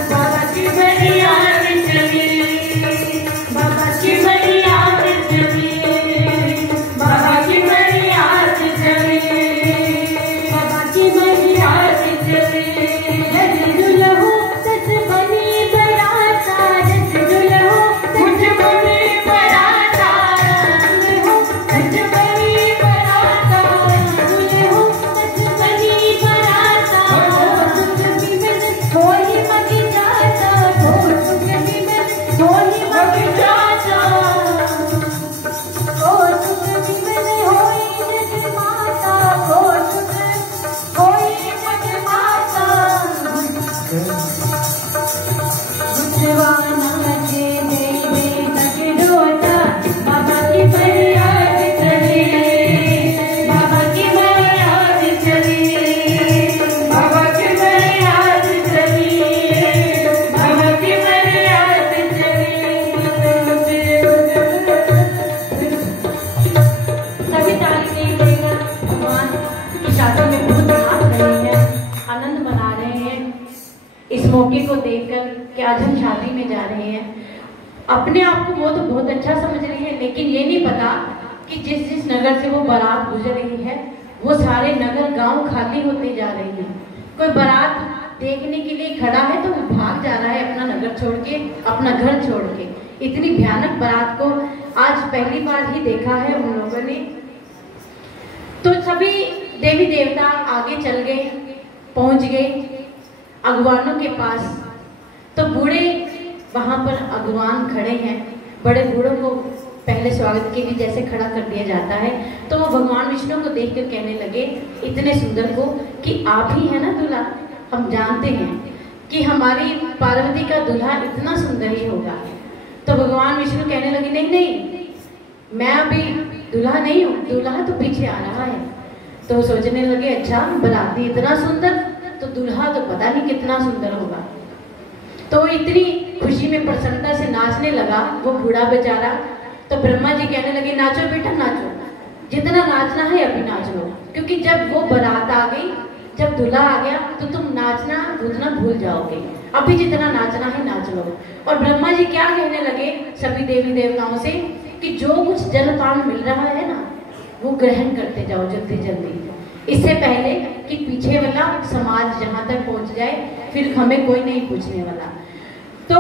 बाबा की बरियात चली, बाबा की बरियात चली, बाबा की बरियात चली, बाबा की बरियात चली। जज दुल्हो सच बनी बराता, जज दुल्हो सच बनी बराता, दुल्हो सच बनी बराता, दुल्हो सच बनी बराता। सुखी में कोई मगी जाता, सुखी में कोई मगी जाता, सुखी में होई जग माता, कोई जग माता। भूतवा नाचे दई दई सगरोता, बाबा की बरियात चली, बाबा की बरियात चली, बाबा की बरियात चली, बाबा की बरियात चली। सभी ताली नहीं देगा। भगवान की शादी में भूत नाच रहे हैं, आनंद मना रहे हैं इस मौके को देखकर कि आज हम शादी में जा रहे हैं। अपने आप को वो तो बहुत अच्छा समझ रही है, लेकिन ये नहीं पता कि जिस जिस नगर से वो बारात गुजर रही है वो सारे नगर गांव खाली होते जा रहे हैं। कोई बारात देखने के लिए खड़ा है तो वो भाग जा रहा है अपना नगर छोड़ के, अपना घर छोड़ के। इतनी भयानक बारात को आज पहली बार ही देखा है उन लोगों ने। तो सभी देवी देवता आगे चल गए, पहुंच गए अगवानों के पास। तो बूढ़े वहां पर अगवान खड़े हैं, बड़े बूढ़ों को पहले स्वागत के लिए जैसे खड़ा कर दिया जाता है। तो वो भगवान विष्णु को देखकर कहने लगे इतने सुंदर को कि आप ही है ना दूल्हा। हम जानते हैं कि हमारी पार्वती का दूल्हा इतना सुंदर ही होगा। तो भगवान विष्णु कहने लगे नहीं नहीं, मैं अभी दूल्हा नहीं हूँ, दूल्हा तो पीछे आ रहा है। तो सोचने लगे अच्छा बराती इतना सुंदर, तो दूल्हा तो पता नहीं कितना सुंदर होगा। तो इतनी खुशी में प्रसन्नता से नाचने लगा वो बूढ़ा बेचारा। तो ब्रह्मा जी कहने लगे नाचो बेटा नाचो, जितना नाचना है अभी नाच लो, क्योंकि जब वो बारात आ गई, जब दूल्हा आ गया तो तुम नाचना कूदना भूल जाओगे, अभी जितना नाचना है नाच लो। और ब्रह्मा जी क्या कहने लगे सभी देवी देवताओं से कि जो कुछ जलपान मिल रहा है ना वो ग्रहण करते जाओ जल्दी जल्दी, इससे पहले कि पीछे वाला समाज जहाँ तक पहुँच जाए फिर हमें कोई नहीं पूछने वाला। तो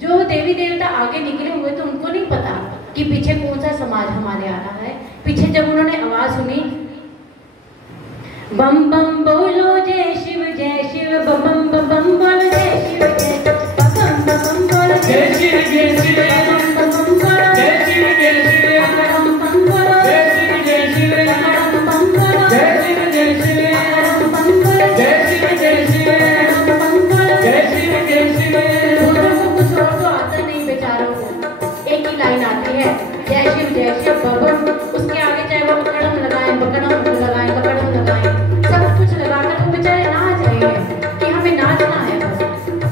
जो देवी देवता आगे निकले हुए तो उनको नहीं पता कि पीछे कौन सा समाज हमारे आ रहा है। पीछे जब उन्होंने आवाज सुनी बम बम बोलो जय शिव बम बम बम बम बोलो जय शिव बम बम बम बोलो जय शिव बम बम बम बोलो जय शिव बम बम बोलो जय शिव बम बम बोलो जय शिव बम बोलो जय शिव बम बोलो जय शिव। कुछ और तो आता नहीं बेचारों को, एक ही लाइन आती है जय शिव बम। उसके आगे चाहे वो बकड़म लगाए सब कुछ लगाकर वो बेचारे नाच रहे हैं कि हमें नाचना है बस,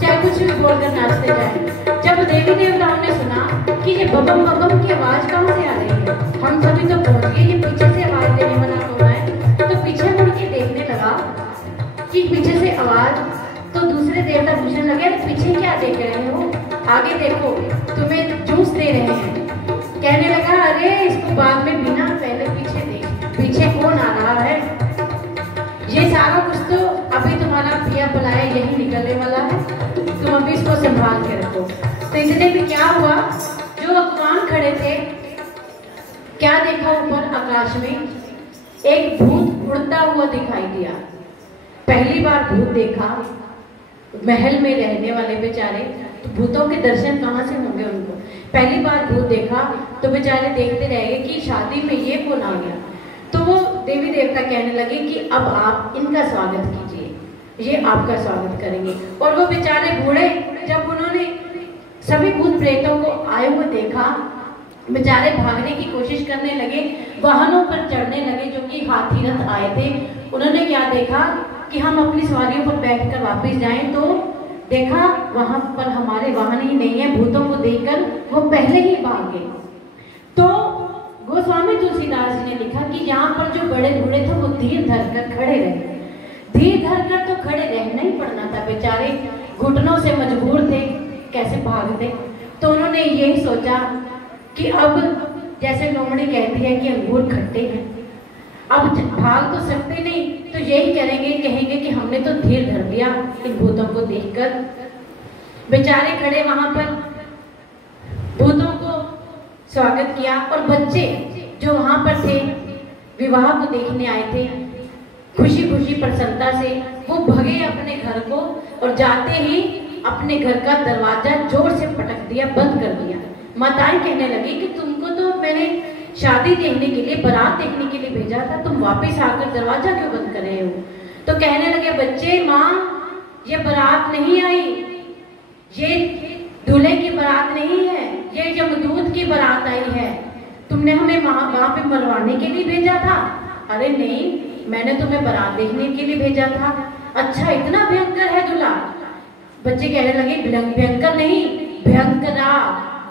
चाहे कुछ भी बोलकर नाचते जाए। जब देवी देवताओं ने सुना कि ये बबम बबम की आवाज कहाँ से आ रही है, हम सभी तो पहुंच गए ये पीछे से आवाज देने वाला कौन है। तो पीछे मुड़ के देखने लगा कि पीछे से आवाज, तो दूसरे देवता पूछने लगे पीछे क्या देख रहे हो, आगे देखो तुम्हें जूस दे रहे हैं। कहने लगा अरे इसको बाद में बिना पहले इसको संभाल के रखो। तो इतने में क्या हुआ, जो भगवान खड़े थे, क्या देखा ऊपर आकाश में एक भूत उड़ता हुआ दिखाई दिया। पहली बार भूत देखा, महल में रहने वाले बेचारे, तो भूतों के दर्शन कहाँ से होंगे उनको। पहली बार भूत देखा तो बेचारे देखते रह गए कि शादी में ये कौन आ गया। तो वो देवी देवता कहने लगे कि अब आप इनका स्वागत कीजिए, ये आपका स्वागत करेंगे। और वो बेचारे बूढ़े, जब उन्होंने सभी भूत प्रेतों को आए हुए देखा, बेचारे भागने की कोशिश करने लगे, वाहनों पर चढ़ने लगे जो कि हाथी रथ आए थे। उन्होंने क्या देखा कि हम अपनी सवारियों पर बैठकर वापस जाएं, तो देखा वहां पर हमारे वाहन ही नहीं है। भूतों को देखकर वो पहले ही भाग गए। तो गोस्वामी तुलसीदास जी ने लिखा कि यहाँ पर जो बड़े बूढ़े थे वो धीर धरकर खड़े रहे। धीर धरकर तो खड़े रहना ही पड़ना था, बेचारे घुटनों से मजबूर थे, कैसे भागते। तो उन्होंने यही सोचा कि अब जैसे लोमड़ी कहती है कि अंगूर खट्टे हैं, अब भाग तो सकते नहीं, तो यही कहेंगे कि हमने तो धीर धर लिया इन भूतों को देखकर। बेचारे खड़े वहां पर भूतों को स्वागत किया। और बच्चे जो वहां पर थे, विवाह को देखने आए थे, खुशी खुशी प्रसन्नता से वो भगे अपने घर को, और जाते ही अपने घर का दरवाजा जोर से पटक दिया, बंद कर दिया। माताएं कहने लगी कि तुमको तो मैंने शादी देखने के लिए, बारात देखने के लिए भेजा था, तुम वापस आकर दरवाजा क्यों बंद कर रहे हो। तो कहने लगे बच्चे, माँ ये बारात नहीं आई, ये दूल्हे की बारात नहीं है, ये यमदूत की बारात आई है। तुमने हमें वहां पे मरवाने के लिए भेजा था। अरे नहीं, मैंने तुम्हें बारात देखने के लिए भेजा था। अच्छा, इतना भयंकर है दूल्हा। बच्चे कहने लगे भयंकर नहीं,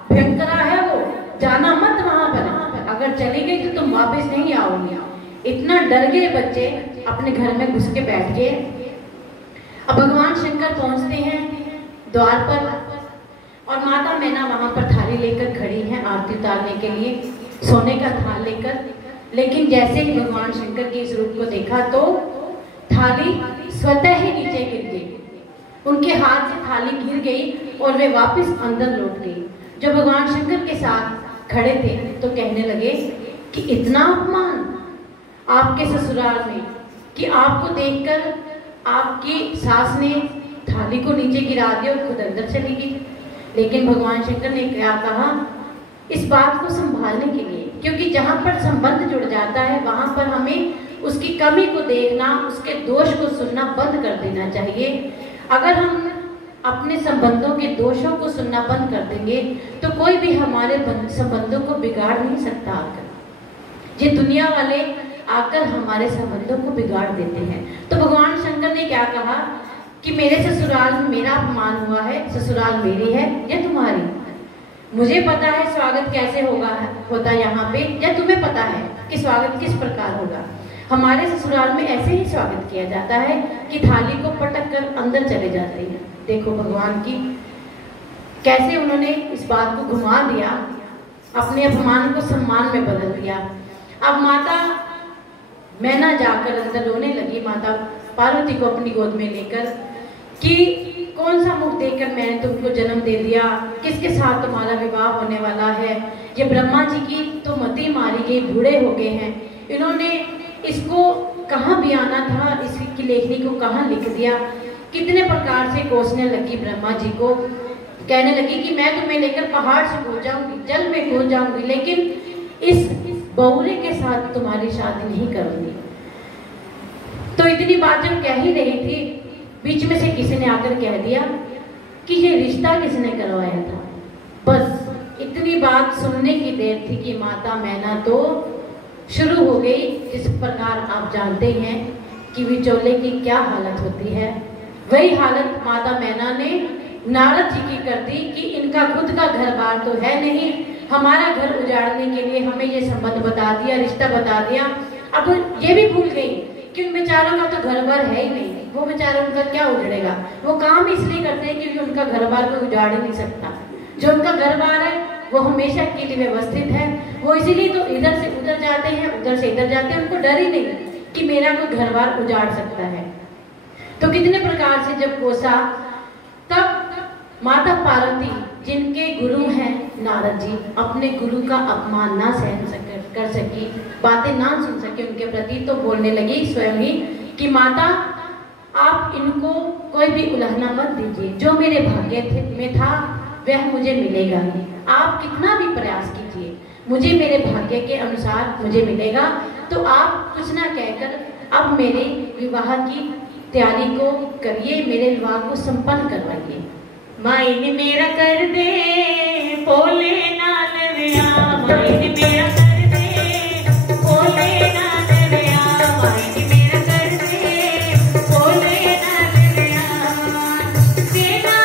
भयंकरा है वो, जाना मत वहां पर, अगर चली गई तो तुम वापस नहीं आओगे। इतना डर गए बच्चे, अपने घर में घुस के बैठ गए। अब भगवान शंकर पहुंचते हैं द्वार पर, और माता मैना वहां पर थाली लेकर खड़ी हैं आरती उतारने के लिए, सोने का थाल लेकर। लेकिन जैसे ही भगवान शंकर के इस रूप को देखा तो थाली स्वतः ही नीचे गिर गई, उनके हाथ से थाली गिर गई और वे वापस अंदर लौट गई। जो भगवान शंकर के साथ खड़े थे तो कहने लगे कि इतना अपमान आपके ससुराल में कि आपको देखकर आपकी सास ने थाली को नीचे गिरा दिया और खुद अंदर चली गई। लेकिन भगवान शंकर ने क्या कहा, इस बात को संभालने के लिए, क्योंकि जहाँ पर संबंध जुड़ जाता है वहां पर हमें उसकी कमी को देखना, उसके दोष को सुनना बंद कर देना चाहिए। अगर हम अपने संबंधों के दोषों को सुनना बंद कर देंगे तो कोई भी हमारे संबंधों को बिगाड़ नहीं सकता। आकर ये दुनिया वाले आकर हमारे संबंधों को बिगाड़ देते हैं। तो भगवान शंकर ने क्या कहा कि मेरे ससुराल में मेरा अपमान हुआ है, ससुराल मेरी है या तुम्हारी। मुझे पता है स्वागत कैसे होता यहाँ पे, या तुम्हें पता है कि स्वागत किस प्रकार होगा। हमारे ससुराल में ऐसे ही स्वागत किया जाता है कि थाली को पटक कर अंदर चले जाते हैं। देखो भगवान की कैसे उन्होंने इस बात को घुमा दिया, अपने अपमान को सम्मान में बदल दिया। अब माता मैना जाकर अंदर रोने लगी, माता पार्वती को अपनी गोद में लेकर, कि कौन सा मुख देखकर मैंने तुमको जन्म दे दिया, किसके साथ तुम्हारा विवाह होने वाला है। ये ब्रह्मा जी की तो मति मारी गई, बूढ़े हो गए हैं, इन्होंने इसको कहाँ भी आना था, इसकी लेखनी को कहाँ लिख दिया। कितने प्रकार से कोसने लगी ब्रह्मा जी को, कहने लगी कि मैं तुम्हें लेकर पहाड़ से कूद जाऊंगी, जल में कूद जाऊंगी, लेकिन इस बहुरे के साथ तुम्हारी शादी नहीं करूंगी। तो इतनी बात जब कह ही रही थी, बीच में से किसी ने आकर कह दिया कि ये रिश्ता किसने करवाया था। बस इतनी बात सुनने की देर थी कि माता मैना तो शुरू हो गई। जिस प्रकार आप जानते हैं कि विचोले की क्या हालत होती है, वही हालत माता मैना ने नारद जी की कर दी कि इनका खुद का घर बार तो है नहीं, हमारा घर उजाड़ने के लिए हमें ये संबंध बता दिया, रिश्ता बता दिया। अब ये भी भूल गई कि उन बेचारों का तो घर बार है ही नहीं, वो बेचारा उनका क्या उजड़ेगा। वो काम इसलिए करते हैं क्योंकि उनका घर बार कोई उजाड़ ही नहीं सकता। जो उनका घर बार है वो हमेशा के लिए व्यवस्थित है, वो इसीलिए तो इधर से उधर जाते हैं, उधर से इधर जाते हैं। उनको डर ही नहीं कि मेरा कोई घर बार उजाड़ सकता है। तो कितने प्रकार से जब कोसा, तब माता पार्वती जिनके गुरु हैं नारद जी, अपने गुरु का अपमान ना कर सकी, बातें ना सुन सके उनके प्रति, तो बोलने लगी स्वयं ही कि माता आप इनको कोई भी उलाहना मत दीजिए, जो मेरे भाग्य में था वह मुझे मिलेगा नहीं। आप कितना भी प्रयास कीजिए मुझे मेरे भाग्य के अनुसार मुझे मिलेगा, तो आप कुछ ना कहकर अब मेरे विवाह की तैयारी को करिए, मेरे विवाह को संपन्न करवाइए। माइन मेरा कर दे बोले नाल विया, माइन मेरा कर दे बोले नाल विया, माइन मेरा कर दे बोले नाल विया। देना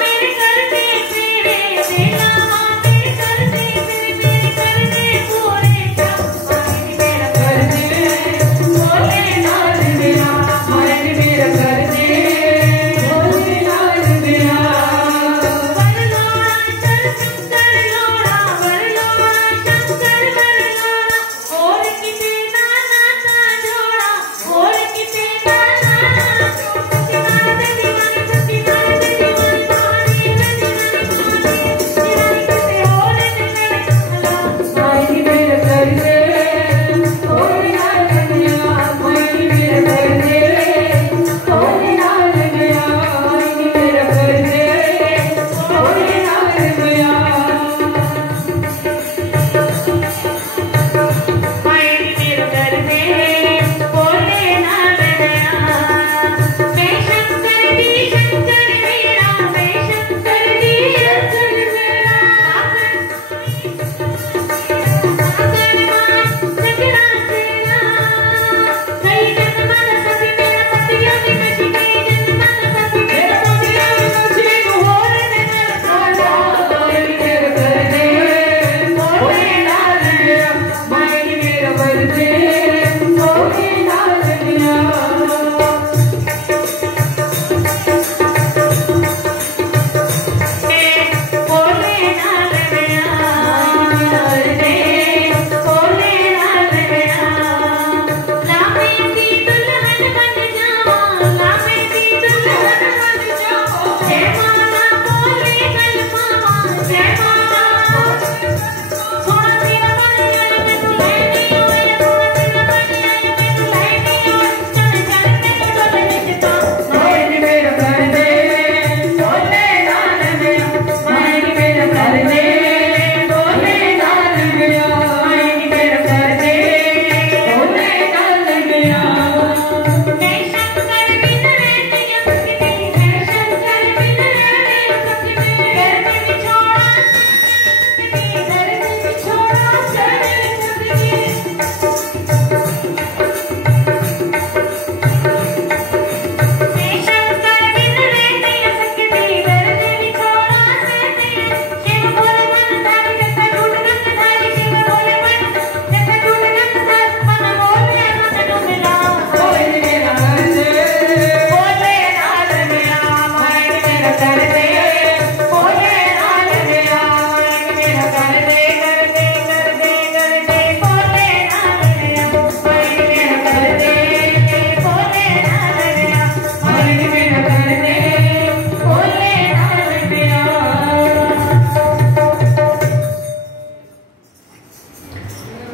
मेरे कर दे तेरे, देना मेरे कर दे तेरे, कर दे पूरे सब। माइन मेरा कर दे बोले नाल विया, माइन मेरा कर दे बोले नाल विया।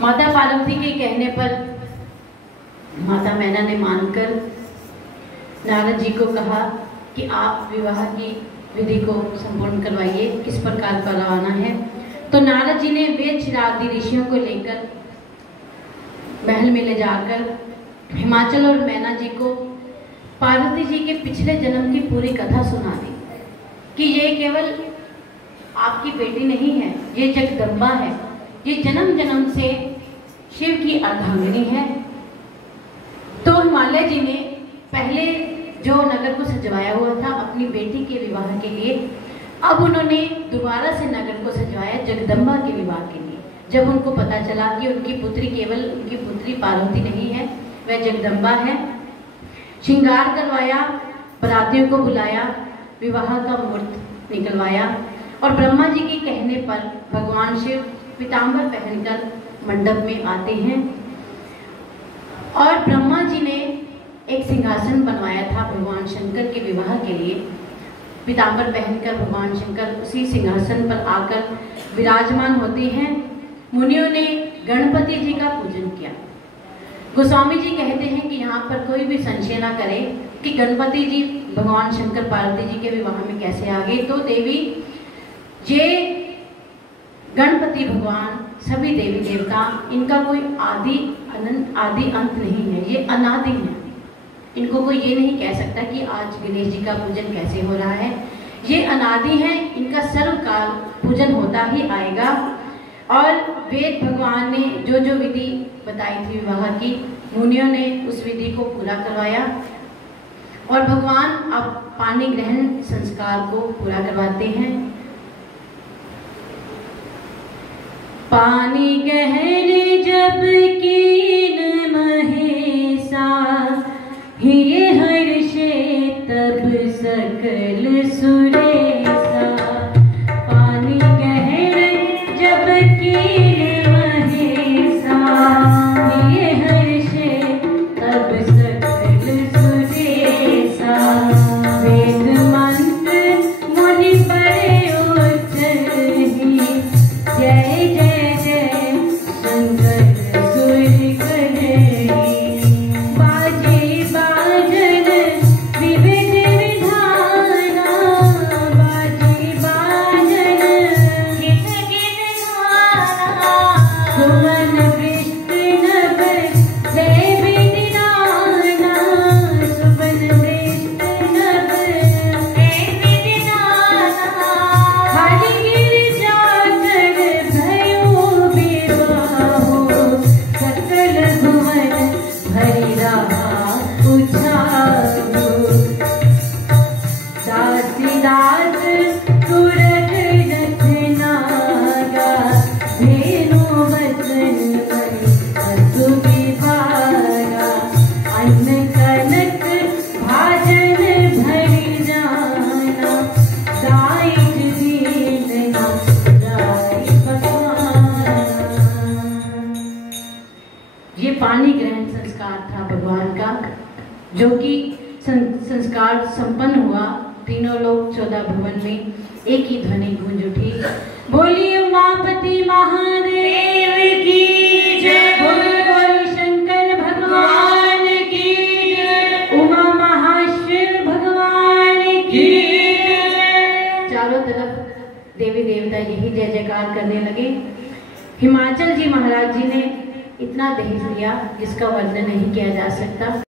माता पार्वती के कहने पर माता मैना ने मानकर नारद जी को कहा कि आप विवाह की विधि को संपूर्ण करवाइए, किस प्रकार करवाना है। तो नारद जी ने वेद चिरादि ऋषियों को लेकर महल में ले जाकर हिमाचल और मैना जी को पार्वती जी के पिछले जन्म की पूरी कथा सुना दी कि ये केवल आपकी बेटी नहीं है, ये जगदम्बा है, ये जन्म जन्म से शिव की अर्धांगिनी है। तो हिमालय जी ने पहले जो नगर को सजवाया हुआ था अपनी बेटी के विवाह के लिए, अब उन्होंने दोबारा से नगर को सजवाया जगदम्बा के विवाह के लिए। जब उनको पता चला कि उनकी पुत्री केवल उनकी पुत्री पार्वती नहीं है, वह जगदम्बा है, श्रृंगार करवाया, बरातियों को बुलाया, विवाह का मुहूर्त निकलवाया और ब्रह्मा जी के कहने पर भगवान शिव पीताम्बर पहनकर मंडप में आते हैं और ब्रह्मा जी ने एक सिंहासन बनवाया था भगवान शंकर के विवाह के लिए। पीताम्बर पहनकर भगवान शंकर उसी सिंहासन पर आकर विराजमान होते हैं। मुनियों ने गणपति जी का पूजन किया। गोस्वामी जी कहते हैं कि यहाँ पर कोई भी संशय ना करे कि गणपति जी भगवान शंकर पार्वती जी के विवाह में कैसे आ गए। तो देवी ये गणपति भगवान सभी देवी देवता, इनका कोई आदि अंत नहीं है, ये अनादि है। इनको कोई ये नहीं कह सकता कि आज गणेश जी का पूजन कैसे हो रहा है। ये अनादि है, इनका सर्वकाल पूजन होता ही आएगा। और वेद भगवान ने जो जो विधि बताई थी विवाह की, मुनियों ने उस विधि को पूरा करवाया और भगवान अब पानी ग्रहण संस्कार को पूरा करवाते हैं। पानी ग्रहण जब कीन महेशा, ये हर्षे तब सकल सुरेशा। पानी ग्रहण जब कीन महेशा, ये हर्षे तब सकल सुरेशा। वेद मंत्र मुनि पढ़े उच्चही, जय जय जय शंकर सुर कढ़ई। बाजे बाजन विविध विधाना, बाजे बाजन गिन गिन गाना। सुमन वृष्टि नभ जय विधिनाना, सुमन वृष्टि नभ जय विधिनाना। हरि गिरिजा चढ़ भयो विवाहो, सकल भुवन भरि रहा उछालो। दासी दास तुरग रथ नागा, धेनु वचन मणि अतु विभागा। अन्न कनक भाजन भरि जाना, दायित दीना दाई पखाना। ये पानी ग्रहण संस्कार था भगवान का, जो कि संस्कार संपन्न हुआ। तीनों लोग 14 भुवन में एक ही ध्वनि गूंज उठी, बोलिए उमापति महादेव की जय। बोलिए बोलिए शंकर भगवान की जय। उमा महाशिव भगवान की जय। चारों तरफ देवी देवता यही जय जयकार करने लगे। हिमाचल जी महाराज जी ने इतना दहेज दिया जिसका वर्णन नहीं किया जा सकता।